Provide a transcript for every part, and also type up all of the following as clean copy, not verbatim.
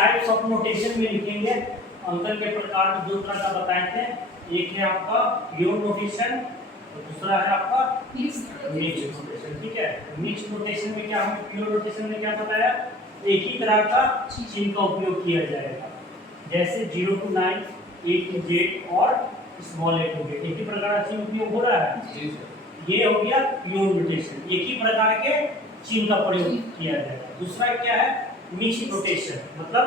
Types of notation में लिखेंगे। अंकन के प्रकार दो तरह का बताए थे, एक है आपका प्योर नोटेशन और दूसरा है आपका मिक्स्ड नोटेशन। ठीक है, मिक्स्ड नोटेशन में क्या, हमें प्योर नोटेशन में क्या बताया, एक ही तरह का चिन्ह का उपयोग किया जाएगा, जैसे 0 to 9, A to Z और स्मॉल a to z, एक ही प्रकार का चिन्ह उपयोग हो रहा है। ये हो गया प्योर नोटेशन, एक ही प्रकार के चिन्ह का प्रयोग किया जाएगा। दूसरा क्या है, मिक्स्ड नोटेशन, मतलब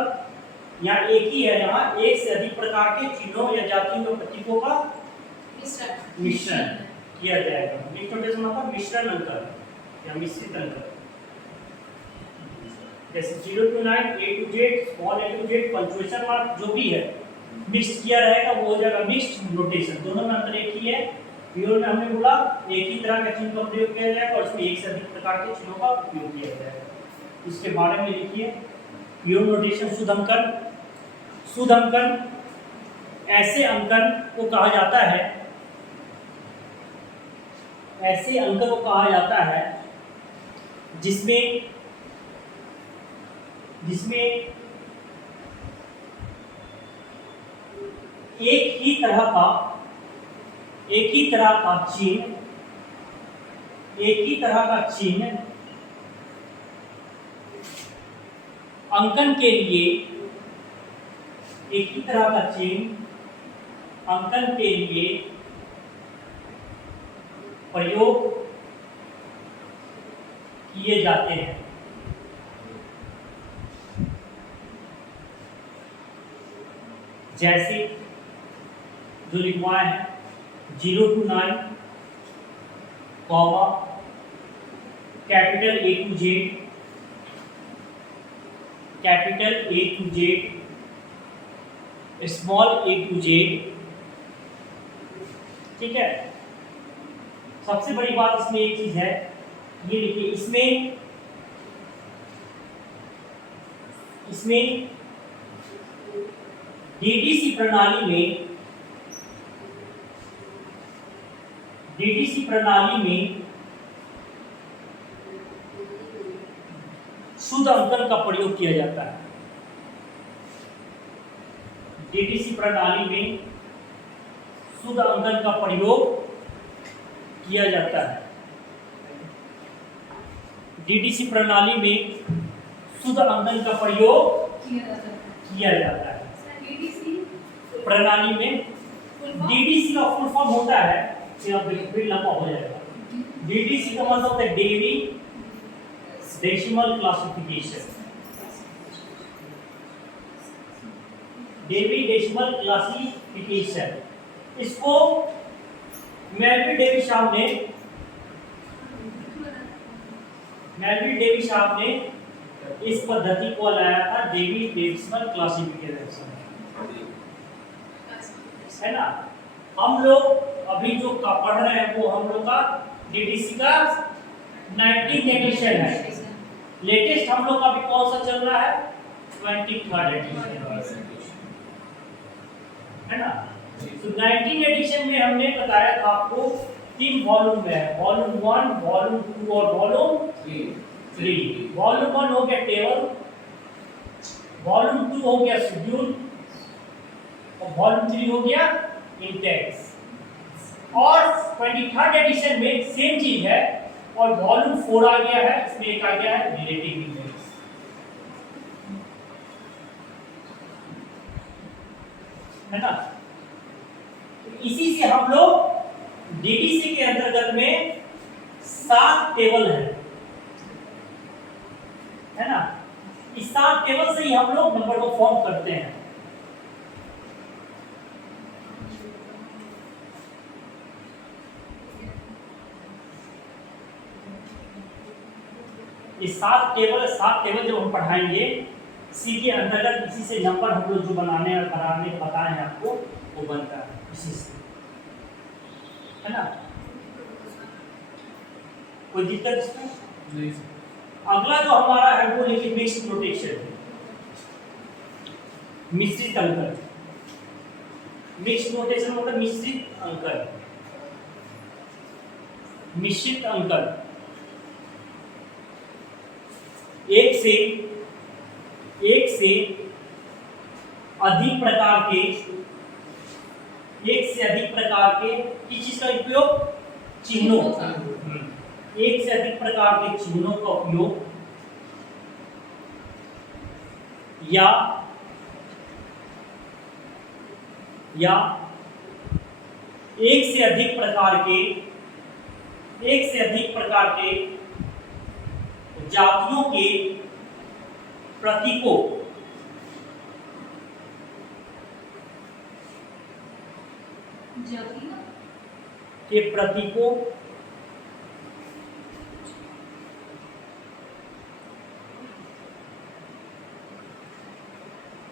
यहाँ एक ही है, यहाँ एक से अधिक प्रकार के चिन्हों या जातियों के प्रतीकों का मिश्रण किया जाएगा। मिक्स्ड नोटेशन मतलब मिश्रण अंकन या मिश्रित अंकन, जैसे 0 to 9, A to Z, small a to z, punctuation mark जो भी है मिक्स किया रहेगा वो हो जाएगा मिक्स्ड नोटेशन। दोनों में अंतर एक ही है। प्योर में हमने बोला एक ही तरह के चिन्ह का प्रयोग किया जाएगा और इसमें एक से अधिक प्रकार के चिन्हों का उपयोग किया जाएगा। इसके बारे में लिखिए, प्योर नोटेशन शुद्ध अंकन। शुद्ध अंकन ऐसे अंकन को कहा जाता है, ऐसे अंकन को कहा जाता है जिसमें एक ही तरह का चिन्ह अंकन के लिए, एक ही तरह का चिन्ह अंकन के लिए प्रयोग किए जाते हैं। जैसे जो लिखवाए हैं 0 to 9, comma, capital A to Z, capital A to Z, small a to z। ठीक है, सबसे बड़ी बात इसमें एक चीज है, ये देखिए इसमें डीडीसी प्रणाली में शुद्ध अंकन का प्रयोग किया जाता है। डीडीसी प्रणाली में शुद्ध अंकन का प्रयोग किया जाता है। डीडीसी प्रणाली में शुद्ध अंकन का प्रयोग किया जाता है। प्रणाली में डीडीसी का फुल फॉर्म होता है, फिर लंबा हो जाएगा। डीडीसी का मतलब होता है Dewey decimal classification. Dewey decimal classification, इसको मेलविल डेविस साहब ने इस पद्धति को लाया था, डेवी डेसिमल क्लासिफिकेशन, है ना। हम लोग अभी जो पढ़ रहे हैं वो हम लोग का डीडीसी का 19th एडिशन है। लेटेस्ट हम लोग का अभी कौन सा चल रहा है, 23rd एडिशन, है ना। तो 19 एडिशन में हमने बताया था आपको 3 वॉल्यूम में, वॉल्यूम 1, वॉल्यूम 2 और वॉल्यूम 3। वॉल्यूम 1 हो गया टेबल, वॉल्यूम 2 हो गया शेड्यूल और वॉल्यूम 3 हो गया इंडेक्स। और 23rd एडिशन में सेम चीज है और वॉल्यूम 4 आ गया है, इसमें एक आ गया है रिलेटिव इंडेक्स, है ना। इसी से हम लोग डीडीसी के अंतर्गत में 7 टेबल है ना। इस 7 टेबल से ही हम लोग नंबर को फॉर्म करते हैं। ये 7 टेबल जब हम पढ़ाएंगे इसी के अंतर्गत, इसी से नंबर हम लोग जो बनाने बताए हैं आपको वो बनता है इसी से, है ना। कोई दिक्कत इसमें नहीं। अगला जो हमारा है वो लिखिए मिक्स्ड नोटेशन, मिश्रित अंकन। मिक्स्ड नोटेशन मतलब मिश्रित अंकन, मिश्रित अंकन। एक से अधिक प्रकार के, एक से अधिक प्रकार के किस चीज का उपयोग, चिन्हों, एक से अधिक प्रकार के चिन्हों का उपयोग या एक से अधिक प्रकार के जातियों के प्रतीकों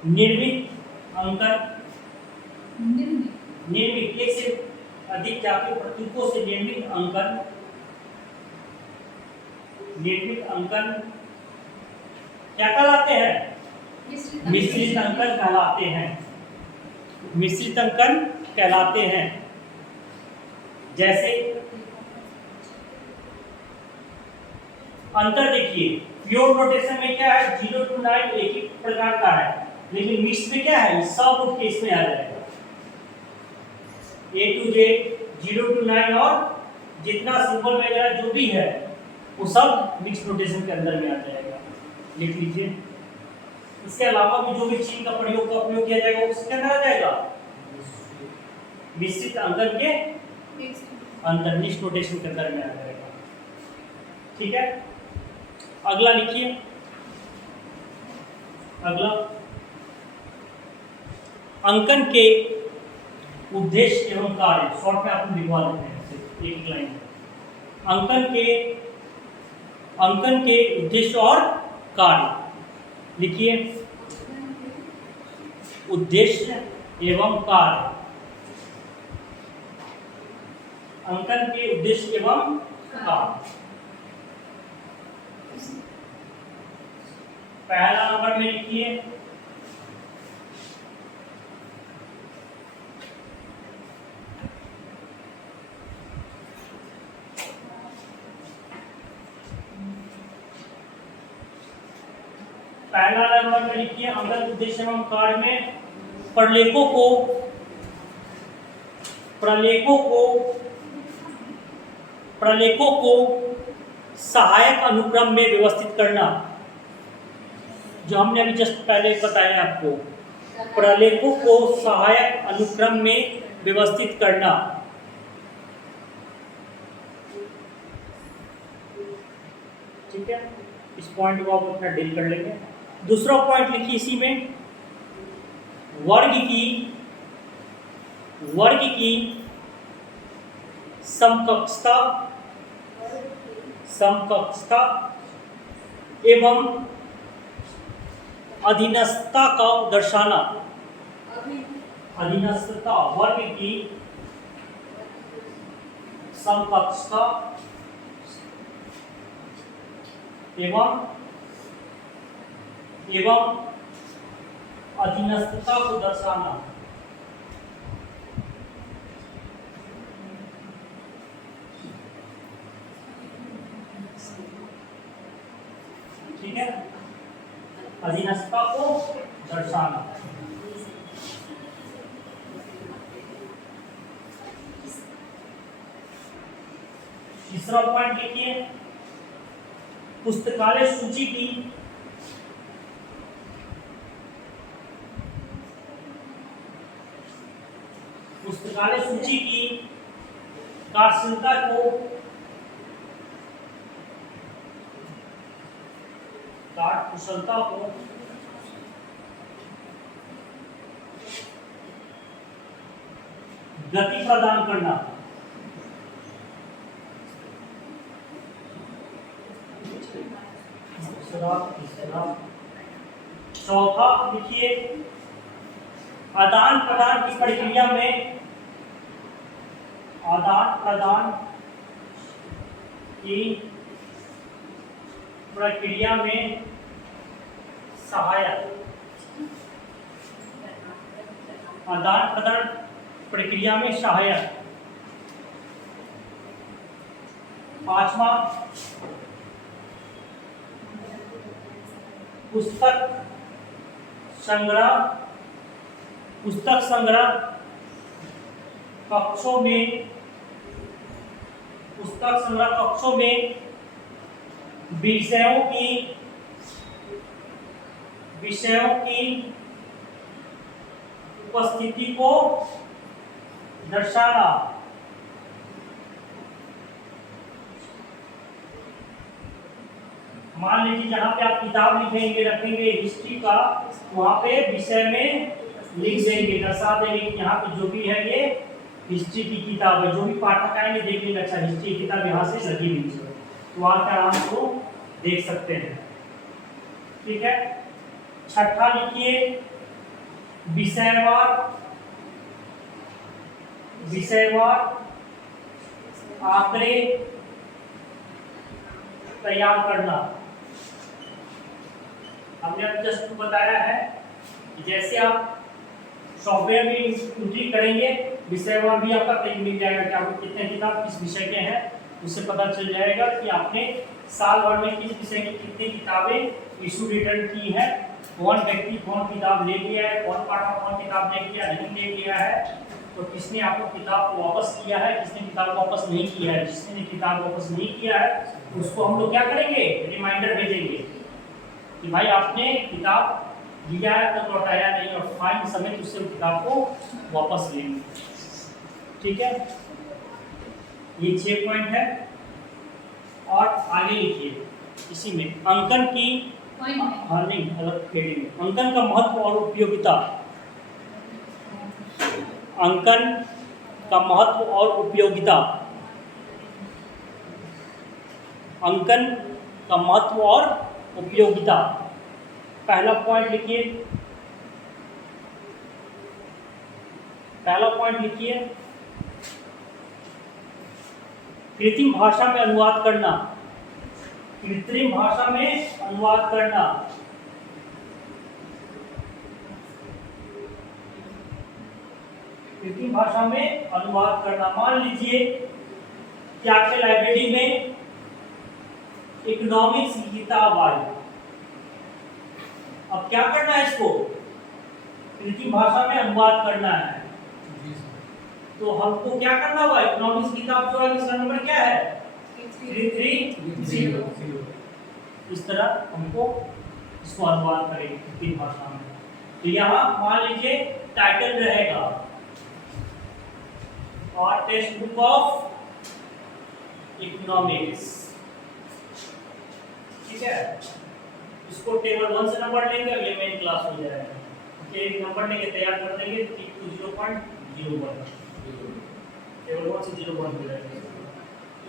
निर्मित एक से अधिक जातीय प्रतीकों से निर्मित अंकन क्या कहलाते हैं, मिश्रित अंकन कहलाते हैं, मिश्रित अंकन कहलाते हैं। जैसे अंतर देखिए, प्योर नोटेशन में क्या है, 0 to 9 एक ही प्रकार का है, लेकिन मिक्स में क्या है, सब उठ के इसमें आ जाएगा, A to Z 0 to 9 और जितना सिंबल वगैरह जो भी है वो सब मिक्स नोटेशन के अंदर में आ जाएगा, लिख लीजिए। इसके अलावा भी जो भी चिन्ह का प्रयोग किया जाएगा वो किसके अंदर आ जाएगा, मिश्रित अंकन के अंदर, मिक्स नोटेशन के अंदर में आ जाएगा। ठीक है, अगला लिखिए, अगला अंकन के उद्देश्य एवं कार्य, शॉर्ट में आपको लिखवा देते हैं एक लाइन। अंकन के उद्देश्य और कार्य लिखिए, उद्देश्य एवं कार्य, अंकन के उद्देश्य एवं कार्य। पहला नंबर में लिखिए अंकन उद्देश्य एवं कार्य में प्रलेखों को सहायक अनुक्रम में व्यवस्थित करना, जो हमने अभी जस्ट पहले बताया आपको, प्रलेखों को सहायक अनुक्रम में व्यवस्थित करना। ठीक है, इस पॉइंट को आप अपना डील कर लेंगे। दूसरा पॉइंट लिखिए इसी में, वर्ग की समकक्षता एवं अधीनस्थता का दर्शाना। अधीनस्थता, वर्ग की समकक्षता एवं अधीनस्थता को दर्शाना। ठीक है, अधीनस्थता को दर्शाना। तीसरा पॉइंट लिखिए, पुस्तकालय सूची की कार्यशीलता कुशलता को गति प्रदान करना। चौथा लिखिए, आदान प्रदान की प्रक्रिया में सहायक, आदान प्रदान प्रक्रिया में सहायक। पांचवा, पुस्तक संग्रह पुस्तक संग्रह कक्षों में, पुस्तक संग्रह कक्षों में विषयों की उपस्थिति को दर्शाना। मान लीजिए जहां पे आप किताब लिखेंगे, रखेंगे हिस्ट्री का, वहां पे विषय में लिख देंगे, दर्शा देंगे कि यहाँ पे जो भी है ये हिस्ट्री की किताब है। जो भी पाठक आएंगे देख लेंगे, अच्छा हिस्ट्री की किताब यहाँ से लगी हुई है, तो वहां पे आराम को देख सकते हैं। ठीक है। छठा लिखिए विषयवार आंकड़े तैयार करना। हमने अब जस्ट बताया है कि जैसे आप सॉफ्टवेयर में एंट्री करेंगे, विषयवार भी आपका कहीं मिल जाएगा कि आपको कितने किताब किस विषय के हैं, उससे पता चल जाएगा कि आपने साल भर में किस विषय की कितनी किताबें इशू रिटर्न की है, कौन व्यक्ति कौन किताब ले लिया है, कौन पाठक कौन किताब ले लिया नहीं ले लिया है, तो किसने आपको किताब को वापस किया है, किसने किताब वापस नहीं किया है। जिसने किताब वापस नहीं किया है उसको हम लोग क्या करेंगे, रिमाइंडर भेजेंगे कि भाई आपने किताब लिया है तो लौटाया नहीं, और फाइन समेत उससे किताब को वापस लेंगे। ठीक है, ये 6 पॉइंट है। और आगे लिखिए इसी में अंकन की नहीं अलग हेडिंग में, अंकन का महत्व और उपयोगिता। अंकन का महत्व और उपयोगिता। अंकन का महत्व और उपयोगिता। पहला पॉइंट लिखिए, कृत्रिम भाषा में अनुवाद करना। कृत्रिम भाषा में अनुवाद करना। कृत्रिम भाषा में अनुवाद करना। मान लीजिए कि आपके लाइब्रेरी में इकोनॉमिक्स की किताब आई, अब क्या करना है, इसको कृत्रिम भाषा में अनुवाद करना है। तो हमको क्या करना होगा, इकोनॉमिक्स की किताब जो है इसका नंबर क्या है 330। इस तरह हमको इसको अनुवाद करेंगे कृत्रिम भाषा में। तो यहाँ मान लीजिए टाइटल रहेगा और टेक्स्ट बुक ऑफ इकोनॉमिक्स। ठीक है, इसको टेबल 1 से नंबर लेंगे और ये मेन क्लास हो जाएगा। ओके, नंबर लेके तैयार कर देंगे 0.01, टेबल 1 से 0.1 हो जाएगा।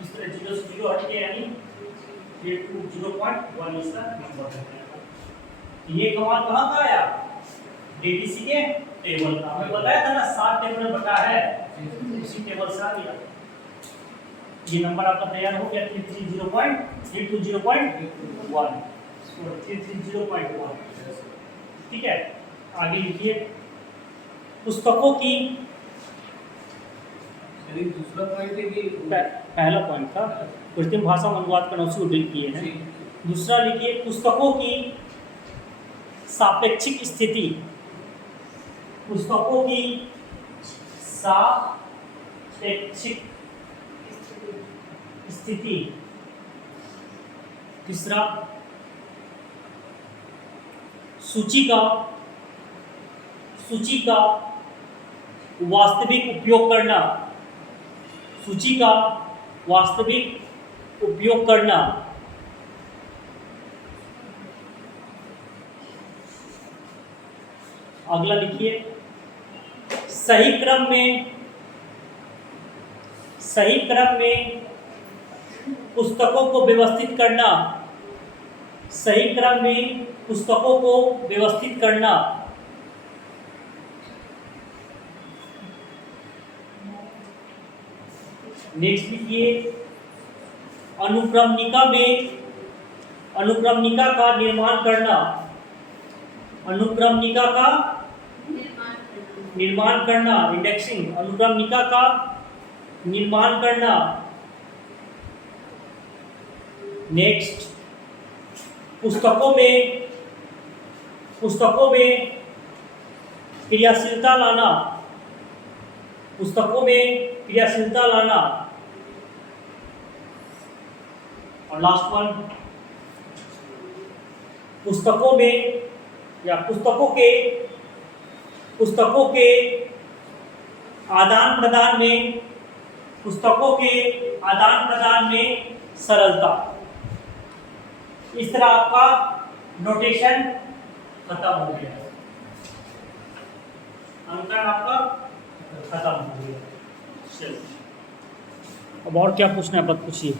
इस तरह 0 से 0 हट के यानी ये 0.1 इसका नंबर है। ये कमाल कहाँ का आया, डीटीसी के टेबल का। मैं बताया था ना 7 टेबल में बटा है, उसी टेबल से आ गया। ये नंबर आपका तैयार हो गया 330.1 330.1। ठीक है, आगे लिखिए पुस्तकों की। दूसरा पॉइंट है कि पहला पॉइंट था कृत्रिम भाषा में अनुवाद करना, उसको डिलीट किए हैं। दूसरा लिखिए पुस्तकों की सापेक्षिक स्थिति। पुस्तकों की सापेक्षिक स्थिति। तीसरा सूची का वास्तविक उपयोग करना। सूची का वास्तविक उपयोग करना। अगला लिखिए सही क्रम में पुस्तकों को व्यवस्थित करना। सही क्रम में पुस्तकों को व्यवस्थित करना। नेक्स्ट लिखिए अनुक्रमणिका का निर्माण करना। अनुक्रमणिका का निर्माण करना, इंडेक्सिंग। अनुक्रमणिका का निर्माण करना। नेक्स्ट पुस्तकों में क्रियाशीलता लाना, पुस्तकों में क्रियाशीलता लाना। और लास्ट वन, पुस्तकों में या पुस्तकों के आदान प्रदान में, पुस्तकों के आदान प्रदान में सरलता। इस तरह आपका नोटेशन खत्म हो गया, अंकन आपका खत्म हो गया। चलिए अब और क्या पूछना है, बस पूछिए।